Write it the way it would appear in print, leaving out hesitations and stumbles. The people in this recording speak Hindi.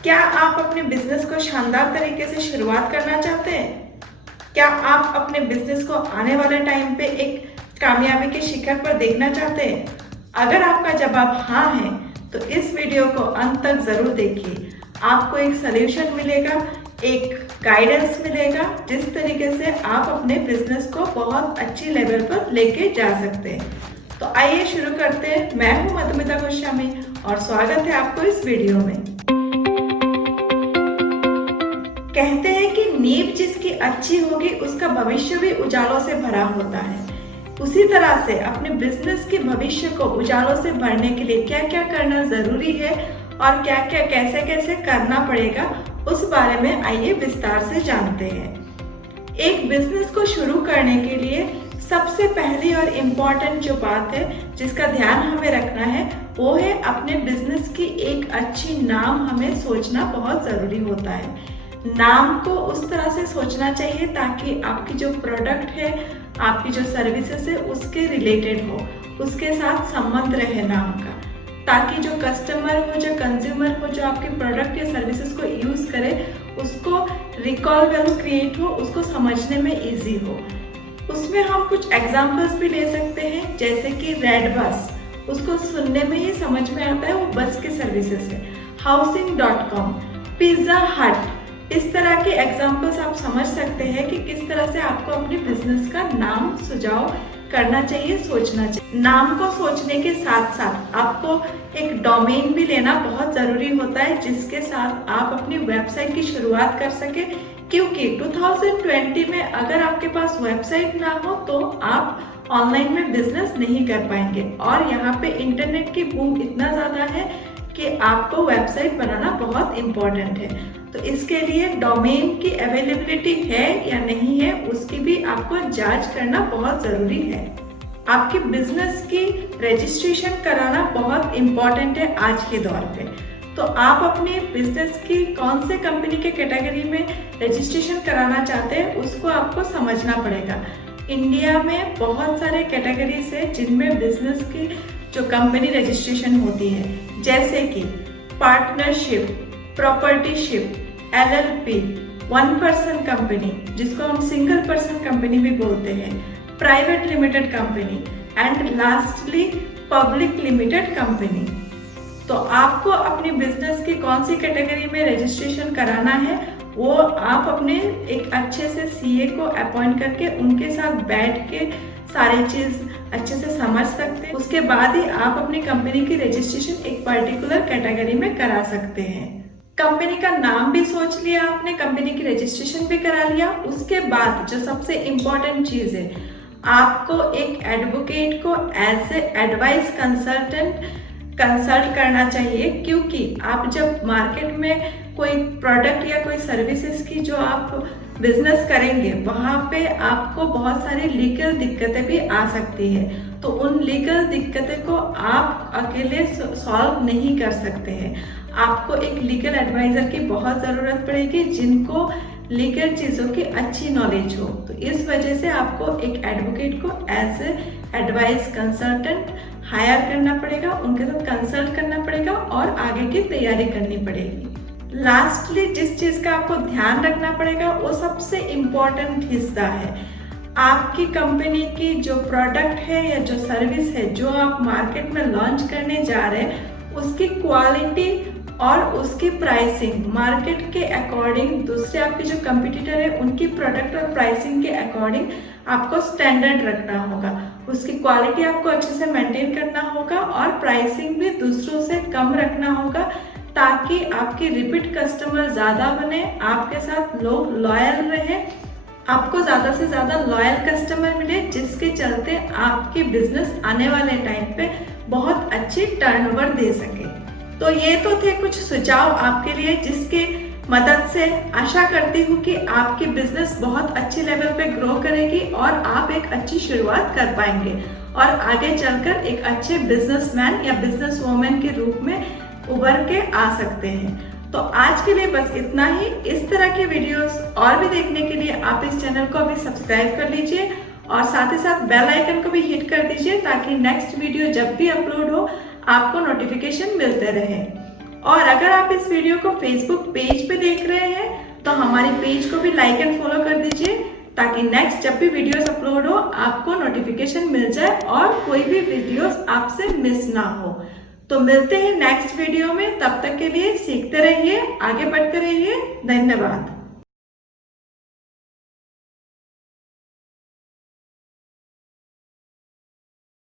क्या आप अपने बिजनेस को शानदार तरीके से शुरुआत करना चाहते हैं? क्या आप अपने बिजनेस को आने वाले टाइम पे एक कामयाबी के शिखर पर देखना चाहते हैं? अगर आपका जवाब हाँ है, तो इस वीडियो को अंत तक जरूर देखिए। आपको एक सलूशन मिलेगा, एक गाइडेंस मिलेगा, जिस तरीके से आप अपने बिजनेस को बहुत अच्छी लेवल पर लेके जा सकते हैं। तो आइए शुरू करते हैं। मैं हूँ मधुमिता गोस्वामी और स्वागत है आपको इस वीडियो में। कहते हैं कि नींव जिसकी अच्छी होगी उसका भविष्य भी उजालों से भरा होता है। उसी तरह से अपने बिजनेस के भविष्य को उजालों से भरने के लिए क्या क्या करना जरूरी है और क्या क्या कैसे कैसे करना पड़ेगा, उस बारे में आइए विस्तार से जानते हैं। एक बिजनेस को शुरू करने के लिए सबसे पहली और इम्पोर्टेंट जो बात है जिसका ध्यान हमें रखना है, वो है अपने बिजनेस की एक अच्छी नाम हमें सोचना बहुत जरूरी होता है। नाम को उस तरह से सोचना चाहिए ताकि आपकी जो प्रोडक्ट है, आपकी जो सर्विसेज है, उसके रिलेटेड हो, उसके साथ संबंध रहे नाम का, ताकि जो कस्टमर हो, जो कंज्यूमर हो, जो आपके प्रोडक्ट या सर्विसेज को यूज करे, उसको रिकॉल वैल्यू क्रिएट हो, उसको समझने में इजी हो। उसमें हम कुछ एग्जांपल्स भी ले सकते हैं, जैसे कि रेड बस, उसको सुनने में ही समझ में आता है वो बस के सर्विसेज है। housing.com, पिज्जा हट, इस तरह के एग्जाम्पल्स आप समझ सकते हैं कि किस तरह से आपको अपने बिजनेस का नाम सुझाव करना चाहिए, सोचना चाहिए। नाम को सोचने के साथ साथ आपको एक डोमेन भी लेना बहुत जरूरी होता है, जिसके साथ आप अपनी वेबसाइट की शुरुआत कर सके, क्योंकि 2020 में अगर आपके पास वेबसाइट ना हो तो आप ऑनलाइन में बिजनेस नहीं कर पाएंगे। और यहाँ पे इंटरनेट की बूम इतना ज्यादा है कि आपको वेबसाइट बनाना बहुत इम्पोर्टेंट है। तो इसके लिए डोमेन की अवेलेबिलिटी है या नहीं है, उसकी भी आपको जांच करना बहुत जरूरी है। आपकी बिजनेस की रजिस्ट्रेशन कराना बहुत इम्पोर्टेंट है आज के दौर पे। तो आप अपने बिजनेस की कौन से कंपनी के कैटेगरी में रजिस्ट्रेशन कराना चाहते हैं, उसको आपको समझना पड़ेगा। इंडिया में बहुत सारे कैटेगरीज है जिनमें बिजनेस की जो कंपनी रजिस्ट्रेशन होती है, जैसे कि partnership, प्रॉपर्टीशिप, LLP, one person company, जिसको हम सिंगल पर्सन कंपनी भी बोलते हैं, private limited company and lastly public limited company. तो आपको अपनी बिजनेस की कौन सी कैटेगरी में रजिस्ट्रेशन कराना है, वो आप अपने एक अच्छे से CA को अपॉइंट करके उनके साथ बैठ के सारी चीज अच्छे से समझ सकते हैं। उसके बाद ही आप अपनी कंपनी की रजिस्ट्रेशन एक पर्टिकुलर कैटेगरी में करा सकते हैं। कंपनी का नाम भी सोच लिया आपने, कंपनी की रजिस्ट्रेशन भी करा लिया। उसके बाद जो सबसे इम्पोर्टेंट चीज है, आपको एक एडवोकेट को as a advice consultant consult करना चाहिए, क्योंकि आप जब मार्केट में कोई प्रोडक्ट या कोई सर्विसेज की जो आप बिजनेस करेंगे, वहाँ पे आपको बहुत सारी लीगल दिक्कतें भी आ सकती है। तो उन लीगल दिक्कतें को आप अकेले सॉल्व नहीं कर सकते हैं। आपको एक लीगल एडवाइजर की बहुत ज़रूरत पड़ेगी, जिनको लीगल चीज़ों की अच्छी नॉलेज हो। तो इस वजह से आपको एक एडवोकेट को as a advice consultant hire करना पड़ेगा, उनके साथ कंसल्ट करना पड़ेगा और आगे की तैयारी करनी पड़ेगी। लास्टली जिस चीज़ का आपको ध्यान रखना पड़ेगा, वो सबसे इम्पोर्टेंट हिस्सा है, आपकी कंपनी की जो प्रोडक्ट है या जो सर्विस है जो आप मार्केट में लॉन्च करने जा रहे हैं, उसकी क्वालिटी और उसकी प्राइसिंग मार्केट के अकॉर्डिंग, दूसरे आपके जो कंपटीटर है उनकी प्रोडक्ट और प्राइसिंग के अकॉर्डिंग आपको स्टैंडर्ड रखना होगा। उसकी क्वालिटी आपको अच्छे से मेंटेन करना होगा और प्राइसिंग भी दूसरों से कम रखना होगा, ताकि आपके रिपीट कस्टमर ज़्यादा बने, आपके साथ लोग लॉयल रहे, आपको ज़्यादा से ज़्यादा लॉयल कस्टमर मिले, जिसके चलते आपके बिजनेस आने वाले टाइम पे बहुत अच्छी टर्नओवर दे सके। तो ये तो थे कुछ सुझाव आपके लिए, जिसके मदद से आशा करती हूँ कि आपकी बिजनेस बहुत अच्छे लेवल पे ग्रो करेगी और आप एक अच्छी शुरुआत कर पाएंगे और आगे चलकर एक अच्छे बिजनेसमैन या बिजनेस वूमेन के रूप में उभर के आ सकते हैं। तो आज के लिए बस इतना ही। इस तरह के वीडियोस और भी देखने के लिए आप इस चैनल को अभी सब्सक्राइब कर लीजिए और साथ ही साथ बेल आइकन को भी हिट कर दीजिए, ताकि नेक्स्ट वीडियो जब भी अपलोड हो आपको नोटिफिकेशन मिलते रहे। और अगर आप इस वीडियो को फेसबुक पेज पे देख रहे हैं तो हमारे पेज को भी लाइक एंड फॉलो कर दीजिए, ताकि नेक्स्ट जब भी वीडियोस अपलोड हो आपको नोटिफिकेशन मिल जाए और कोई भी वीडियोस आपसे मिस ना हो। तो मिलते हैं नेक्स्ट वीडियो में, तब तक के लिए सीखते रहिए, आगे बढ़ते रहिए। धन्यवाद।